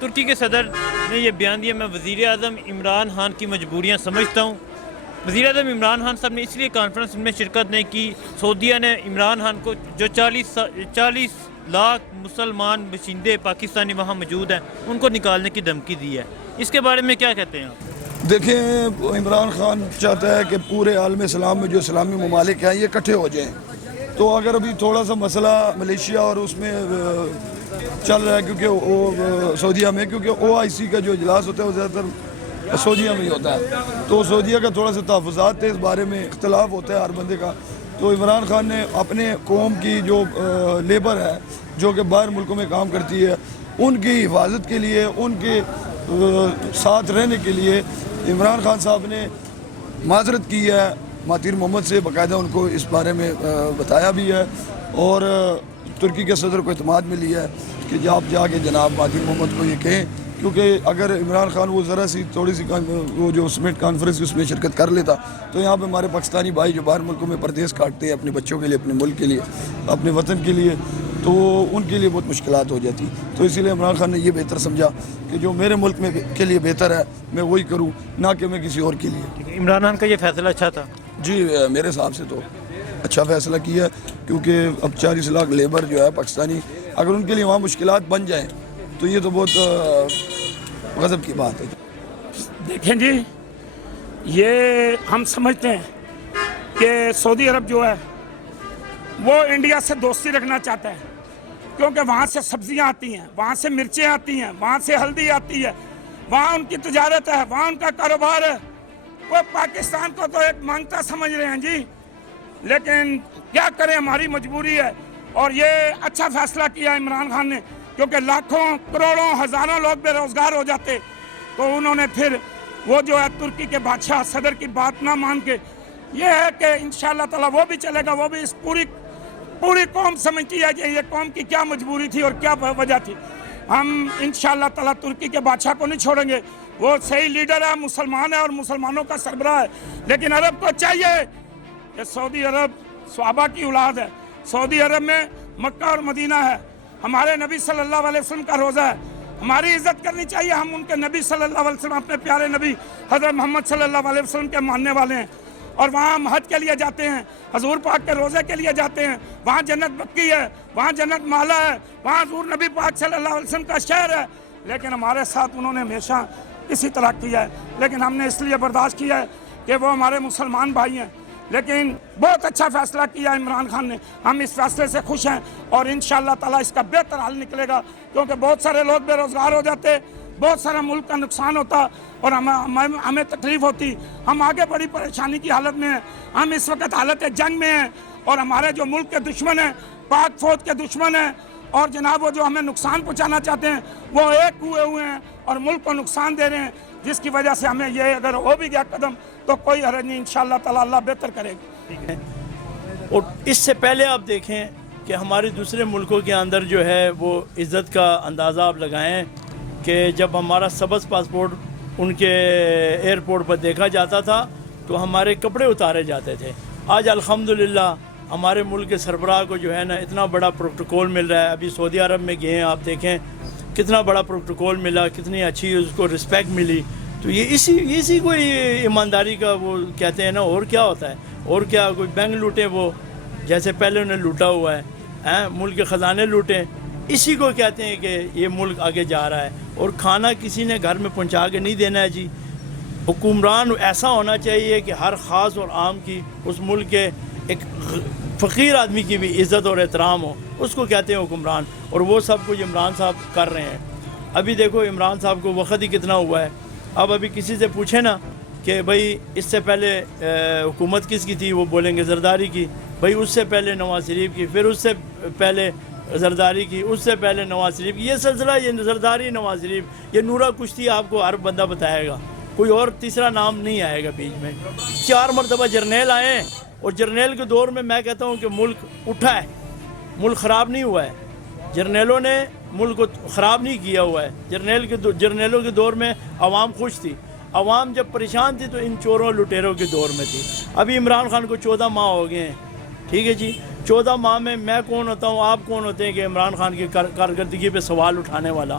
ترکی کے صدر نے یہ بیان دیا، میں وزیر اعظم عمران خان کی مجبوریاں سمجھتا ہوں۔ وزیر اعظم عمران خان صاحب نے اس لیے کانفرنس میں شرکت نہیں کی، سعودیہ نے عمران خان کو جو 40 لاکھ مسلمان باشندے پاکستانی وہاں موجود ہیں ان کو نکالنے کی دھمکی دی ہے، اس کے بارے میں کیا کہتے ہیں آپ؟ دیکھیں، عمران خان چاہتا ہے کہ پورے عالم اسلام میں جو اسلامی ممالک ہیں یہ اکٹھے ہو جائیں، تو اگر ابھی تھوڑا سا مسئلہ ملیشیا اور اس میں چل رہا ہے، کیونکہ وہ سعودیہ میں، کیونکہ OIC کا جو اجلاس ہوتا ہے وہ زیادہ تر سعودیہ میں ہی ہوتا ہے، تو سعودیہ کا تھوڑا سا تحفظات ہے، اس بارے میں اختلاف ہوتا ہے ہر بندے کا، تو عمران خان نے اپنے قوم کی جو لیبر ہے جو کہ باہر ملکوں میں کام کرتی ہے ان کی حفاظت کے لیے، ان کے ساتھ رہنے کے لیے عمران خان صاحب نے معذرت کی ہے مہاتیر محمد سے، باقاعدہ ان کو اس بارے میں بتایا بھی ہے، اور ترکی کے صدر کو اعتماد ملی ہے کہ آپ جا کے جناب مہاتیر محمد کو یہ کہیں، کیونکہ اگر عمران خان وہ ذرا سی تھوڑی سی وہ جو سمٹ کانفرنس اس میں شرکت کر لیتا تو یہاں پہ ہمارے پاکستانی بھائی جو باہر ملکوں میں پردیس کاٹتے ہیں اپنے بچوں کے لیے، اپنے ملک کے لیے، اپنے وطن کے لیے، تو ان کے لیے بہت مشکلات ہو جاتی، تو اسی لیے عمران خان نے یہ بہتر سمجھا کہ جو میرے ملک میں کے لیے بہتر ہے میں وہی کروں، نہ کہ میں کسی اور کے لیے۔ عمران خان کا یہ فیصلہ اچھا تھا؟ جی، میرے حساب سے تو اچھا فیصلہ کیا ہے، کیونکہ اب 40 لاکھ لیبر جو ہے پاکستانی، اگر ان کے لیے وہاں مشکلات بن جائیں تو یہ تو بہت غضب کی بات ہے۔ دیکھیں جی، یہ ہم سمجھتے ہیں کہ سعودی عرب جو ہے وہ انڈیا سے دوستی رکھنا چاہتا ہے، کیونکہ وہاں سے سبزیاں آتی ہیں، وہاں سے مرچیں آتی ہیں، وہاں سے ہلدی آتی ہے، وہاں ان کی تجارت ہے، وہاں ان کا کاروبار ہے۔ وہ پاکستان کو تو ایک مانگتا سمجھ رہے ہیں جی، لیکن کیا کریں، ہماری مجبوری ہے، اور یہ اچھا فیصلہ کیا عمران خان نے، کیونکہ لاکھوں کروڑوں ہزاروں لوگ بے روزگار ہو جاتے، تو انہوں نے پھر وہ جو ہے ترکی کے بادشاہ صدر کی بات نہ مان کے، یہ ہے کہ انشاءاللہ تعالیٰ وہ بھی چلے گا، وہ بھی اس پوری قوم سمجھتی ہے کہ یہ قوم کی کیا مجبوری تھی اور کیا وجہ تھی۔ ہم انشاءاللہ تعالیٰ ترکی کے بادشاہ کو نہیں چھوڑیں گے، وہ صحیح لیڈر ہے، مسلمان ہے اور مسلمانوں کا سربراہ ہے، لیکن عرب کو چاہیے کہ سعودی عرب صحابہ کی اولاد ہے، سعودی عرب میں مکہ اور مدینہ ہے، ہمارے نبی صلی اللہ علیہ وسلم کا روزہ ہے، ہماری عزت کرنی چاہیے، ہم ان کے نبی صلی اللہ علیہ وسلم، اپنے پیارے نبی حضرت محمد صلی اللہ علیہ وسلم کے ماننے والے ہیں، اور وہاں ہم حج کے لیے جاتے ہیں، حضور پاک کے روزے کے لیے جاتے ہیں، وہاں جنت بکی ہے، وہاں جنت مالا ہے، وہاں حضور نبی پاک صلی اللہ علیہ وسلم کا شہر ہے، لیکن ہمارے ساتھ انہوں نے ہمیشہ اسی طرح کیا ہے، لیکن ہم نے اس لیے برداشت کیا ہے کہ وہ ہمارے مسلمان بھائی ہیں، لیکن بہت اچھا فیصلہ کیا عمران خان نے، ہم اس فیصلے سے خوش ہیں، اور انشاءاللہ تعالیٰ اس کا بہتر حل نکلے گا، کیونکہ بہت سارے لوگ بے روزگار ہو جاتے، بہت سارا ملک کا نقصان ہوتا اور ہمیں تکلیف ہوتی، ہم آگے بڑی پریشانی کی حالت میں ہیں، ہم اس وقت حالت جنگ میں ہیں، اور ہمارے جو ملک کے دشمن ہیں، پاک فوج کے دشمن ہیں، اور جناب وہ جو ہمیں نقصان پہنچانا چاہتے ہیں وہ ایک ہوئے ہیں اور ملک کو نقصان دے رہے ہیں، جس کی وجہ سے ہمیں یہ اگر ہو بھی گیا قدم تو کوئی حرج نہیں، انشاءاللہ تعالیٰ اللہ بہتر کرے گا۔ اور اس سے پہلے آپ دیکھیں کہ ہمارے دوسرے ملکوں کے اندر جو ہے وہ عزت کا اندازہ آپ لگائیں کہ جب ہمارا سبز پاسپورٹ ان کے ایئرپورٹ پر دیکھا جاتا تھا تو ہمارے کپڑے اتارے جاتے تھے، آج الحمدللہ ہمارے ملک کے سربراہ کو جو ہے نا اتنا بڑا پروٹوکول مل رہا ہے، ابھی سعودی عرب میں گئے ہیں، آپ دیکھیں کتنا بڑا پروٹوکول ملا، کتنی اچھی اس کو رسپیکٹ ملی، تو یہ اسی کو ایمانداری کا وہ کہتے ہیں نا، اور کیا ہوتا ہے، اور کیا کوئی بینک لوٹیں وہ جیسے پہلے انہیں لوٹا ہوا ہے، ملک کے خزانے لوٹیں، اسی کو کہتے ہیں کہ یہ ملک آگے جا رہا ہے، اور کھانا کسی نے گھر میں پہنچا کے نہیں دینا ہے جی، حکمران ایسا ہونا چاہیے کہ ہر خاص اور عام کی اس ملک کے ایک فقیر آدمی کی بھی عزت اور احترام ہو، اس کو کہتے ہیں حکمران، اور وہ سب کچھ عمران صاحب کر رہے ہیں۔ ابھی دیکھو عمران صاحب کو وقت ہی کتنا ہوا ہے، اب ابھی کسی سے پوچھیں نا کہ بھائی اس سے پہلے حکومت کس کی تھی، وہ بولیں گے زرداری کی، بھائی اس سے پہلے نواز شریف کی، پھر اس سے پہلے زرداری کی، اس سے پہلے نواز شریف کی، یہ سلسلہ، یہ زرداری نواز شریف، یہ نورا کشتی آپ کو ہر بندہ بتائے گا، کوئی اور تیسرا نام نہیں آئے گا بیچ میں۔ 4 مرتبہ جرنیل آئے ہیں، اور جرنیل کے دور میں میں کہتا ہوں کہ ملک اٹھا ہے، ملک خراب نہیں ہوا ہے، جرنیلوں نے ملک کو خراب نہیں کیا ہوا ہے، جرنیلوں کے دور میں عوام خوش تھی، عوام جب پریشان تھی تو ان چوروں لٹیروں کے دور میں تھی۔ ابھی عمران خان کو 14 ماہ ہو گئے ہیں، ٹھیک ہے جی، 14 ماہ میں کون ہوتا ہوں، آپ کون ہوتے ہیں کہ عمران خان کی کارکردگی پہ سوال اٹھانے والا؟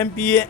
MPA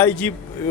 IG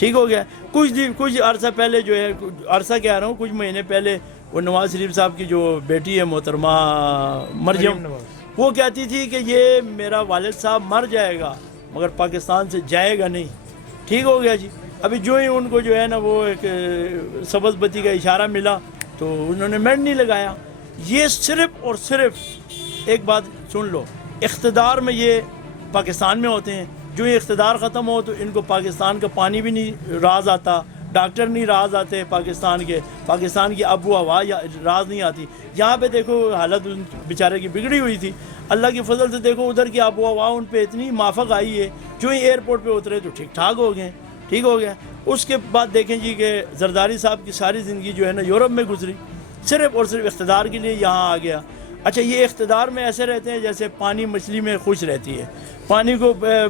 ٹھیک ہو گیا. کچھ عرصہ پہلے جو ہے, عرصہ کہہ رہا ہوں, کچھ مہینے پہلے وہ نواز شریف صاحب کی جو بیٹی ہے محترمہ مریم, وہ کہتی تھی کہ یہ میرا والد صاحب مر جائے گا مگر پاکستان سے جائے گا نہیں. ٹھیک ہو گیا جی. ابھی جو ہی ان کو جو ہے نا وہ ایک سبز بتی کا اشارہ ملا تو انہوں نے مینڈ نہیں لگایا. یہ صرف اور صرف ایک بات سن لو, اقتدار میں یہ پاکستان میں ہوتے ہیں, جو یہ اقتدار ختم ہو تو ان کو پاکستان کا پانی بھی نہیں راز آتا, ڈاکٹر نہیں راز آتے پاکستان کے, پاکستان کی آب و ہوا راز نہیں آتی. یہاں پہ دیکھو حالت ان بیچارے کی بگڑی ہوئی تھی, اللہ کی فضل سے دیکھو ادھر کی آب و ہوا ان پہ اتنی مافق آئی ہے, جو ہی ایئرپورٹ پہ اترے تو ٹھیک ٹھاک ہو گئے. ٹھیک ہو گیا. اس کے بعد دیکھیں جی کہ زرداری صاحب کی ساری زندگی جو ہے نا یورپ میں گزری, صرف اور صرف اقتدار کے لیے یہاں آ گیا. اچھا, یہ اقتدار میں ایسے رہتے ہیں جیسے پانی مچھلی میں خوش رہتی ہے,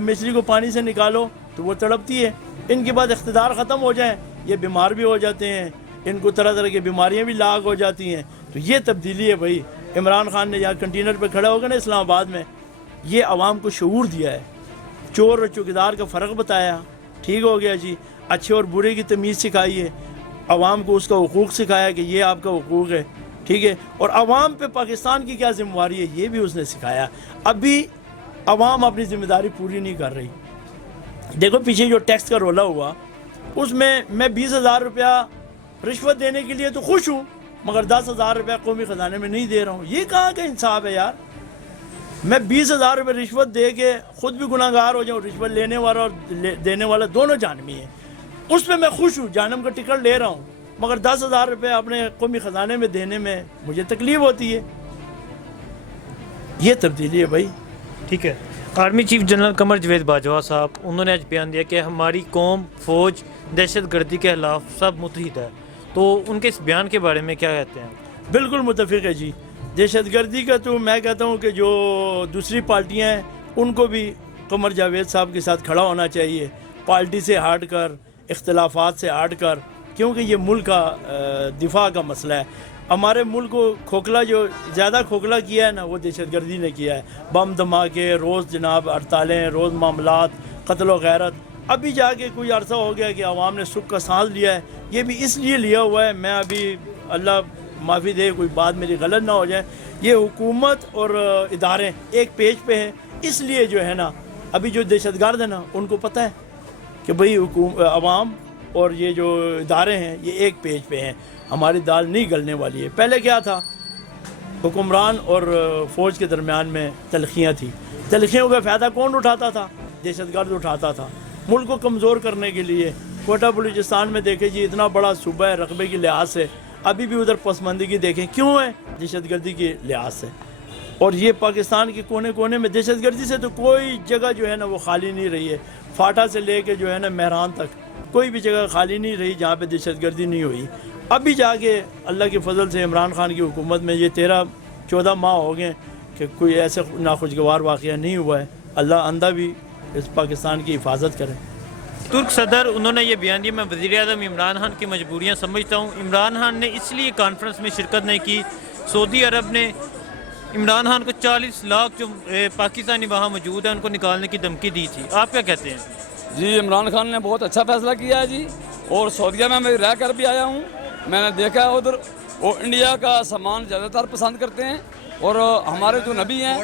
مچھلی کو پانی سے نکالو تو وہ تڑپتی ہے. ان کے بعد اقتدار ختم ہو جائیں یہ بیمار بھی ہو جاتے ہیں, ان کو طرح طرح کی بیماریاں بھی لاحق ہو جاتی ہیں. تو یہ تبدیلی ہے بھائی. عمران خان نے یہاں کنٹینر پہ کھڑا ہوگا نا اسلام آباد میں, یہ عوام کو شعور دیا ہے, چور اور چوکیدار کا فرق بتایا. ٹھیک ہو گیا جی. اچھے اور برے کی تمیز سکھائی ہے, عوام کو اس کا حقوق سکھایا کہ یہ آپ کا حقوق ہے. ٹھیک ہے. اور عوام پہ پاکستان کی کیا ذمہ داری ہے یہ بھی اس نے سکھایا. ابھی عوام اپنی ذمہ داری پوری نہیں کر رہی. دیکھو پیچھے جو ٹیکس کا رولا ہوا, اس میں 20,000 روپیہ رشوت دینے کے لیے تو خوش ہوں مگر 10,000 روپیہ قومی خزانے میں نہیں دے رہا ہوں. یہ کہاں کا انصاف ہے یار. میں 20,000 روپے رشوت دے کے خود بھی گناہ گار ہو جاؤں, رشوت لینے والا اور دینے والا دونوں جہنمی ہیں, اس میں خوش ہوں, جہنم کا ٹکٹ لے رہا ہوں, مگر 10,000 روپے اپنے قومی خزانے میں دینے میں مجھے تکلیف ہوتی ہے. یہ تبدیلی ہے بھائی. ٹھیک ہے. Army chief general Qamar Javed Bajwa صاحب, انہوں نے آج بیان دیا کہ ہماری قوم, فوج دہشت گردی کے خلاف سب متحد ہے. تو ان کے اس بیان کے بارے میں کیا کہتے ہیں؟ بالکل متفق ہے جی. دہشت گردی کا تو میں کہتا ہوں کہ جو دوسری پارٹیاں ہیں ان کو بھی قمر جاوید صاحب کے ساتھ کھڑا ہونا چاہیے, پارٹی سے ہٹ کر, اختلافات سے ہٹ کر, کیونکہ یہ ملک کا دفاع کا مسئلہ ہے. ہمارے ملک کو کھوکھلا, جو زیادہ کھوکھلا کیا ہے نا وہ دہشت گردی نے کیا ہے. بم دھماکے روز, جناب ہڑتالیں روز, معاملات, قتل و غیرت. ابھی جا کے کوئی عرصہ ہو گیا کہ عوام نے سکھ کا سانس لیا ہے. یہ بھی اس لیے لیا ہوا ہے, میں ابھی اللہ معافی دے کوئی بات میری غلط نہ ہو جائے, یہ حکومت اور ادارے ایک پیج پہ ہیں, اس لیے جو ہے نا ابھی جو دہشت گرد ہیں نا ان کو پتہ ہے کہ بھئی عوام اور یہ جو ادارے ہیں یہ ایک پیج پہ ہیں, ہماری دال نہیں گلنے والی ہے. پہلے کیا تھا, حکمران اور فوج کے درمیان میں تلخیاں تھیں. تلخیوں کا فائدہ کون اٹھاتا تھا؟ دہشت گرد اٹھاتا تھا, ملک کو کمزور کرنے کے لیے. کوئٹہ بلوچستان میں دیکھیں جی, اتنا بڑا صوبہ ہے رقبے کے لحاظ سے, ابھی بھی ادھر پسماندگی دیکھیں کیوں ہے, دہشت گردی کے لحاظ سے. اور یہ پاکستان کے کونے کونے میں دہشت گردی سے تو کوئی جگہ جو ہے نا وہ خالی نہیں رہی ہے. فاٹا سے لے کے جو ہے نا مہران تک کوئی بھی جگہ خالی نہیں رہی جہاں پہ دہشت گردی نہیں ہوئی. ابھی جا کے اللہ کی فضل سے عمران خان کی حکومت میں یہ 13-14 ماہ ہو گئے کہ کوئی ایسے ناخوشگوار واقعہ نہیں ہوا ہے. اللہ آندہ بھی اس پاکستان کی حفاظت کرے. ترک صدر, انہوں نے یہ بیان دیا, میں وزیر اعظم عمران خان کی مجبوریاں سمجھتا ہوں. عمران خان نے اس لیے کانفرنس میں شرکت نہیں کی, سعودی عرب نے عمران خان کو 40 لاکھ جو پاکستانی وہاں موجود ہیں ان کو نکالنے کی دھمکی دی تھی. آپ کیا کہتے ہیں؟ جی, عمران خان نے بہت اچھا فیصلہ کیا ہے جی, اور سعودیہ میں رہ کر بھی آیا ہوں. میں نے دیکھا ہے ادھر وہ انڈیا کا سامان زیادہ تر پسند کرتے ہیں, اور ہمارے جو نبی ہیں,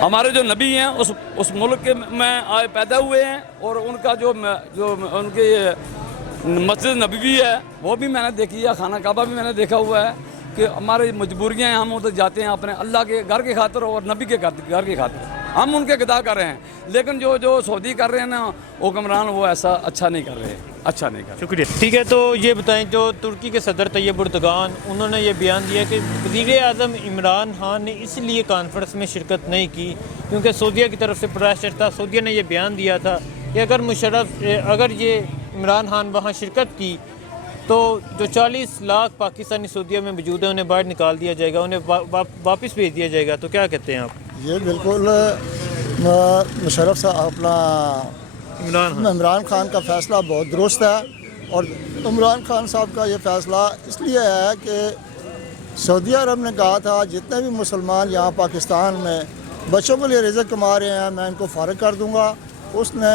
ہمارے جو نبی ہیں اس ملک کے میں پیدا ہوئے ہیں, اور ان کا جو ان کے مسجد نبوی ہے وہ بھی میں نے دیکھی ہے, خانہ کعبہ بھی میں نے دیکھا ہوا ہے کہ ہماری مجبوریاں ہیں, ہم ادھر جاتے ہیں اپنے اللہ کے گھر کی خاطر اور نبی کے گھر کی خاطر, ہم ان کے گدا کر رہے ہیں. لیکن جو سعودی کر رہے ہیں نا حکمران, وہ ایسا اچھا نہیں کر رہے, اچھا نہیں کر رہے. شکریہ. ٹھیک ہے, تو یہ بتائیں, جو ترکی کے صدر طیب اردگان, انہوں نے یہ بیان دیا کہ وزیر اعظم عمران خان نے اس لیے کانفرنس میں شرکت نہیں کی کیونکہ سعودیہ کی طرف سے پریشر تھا. سعودیہ نے یہ بیان دیا تھا کہ اگر یہ عمران خان وہاں شرکت کی تو جو 40 لاکھ پاکستانی سعودیہ میں موجود ہیں انہیں باہر نکال دیا جائے گا, انہیں واپس بھیج دیا جائے گا. تو کیا کہتے ہیں آپ؟ یہ بالکل مشرف صاحب اپنا عمران خان کا فیصلہ بہت درست ہے, اور عمران خان صاحب کا یہ فیصلہ اس لیے ہے کہ سعودی عرب نے کہا تھا جتنے بھی مسلمان یہاں پاکستان میں بچوں کے لیے رزق کما رہے ہیں میں ان کو فارغ کر دوں گا. اس نے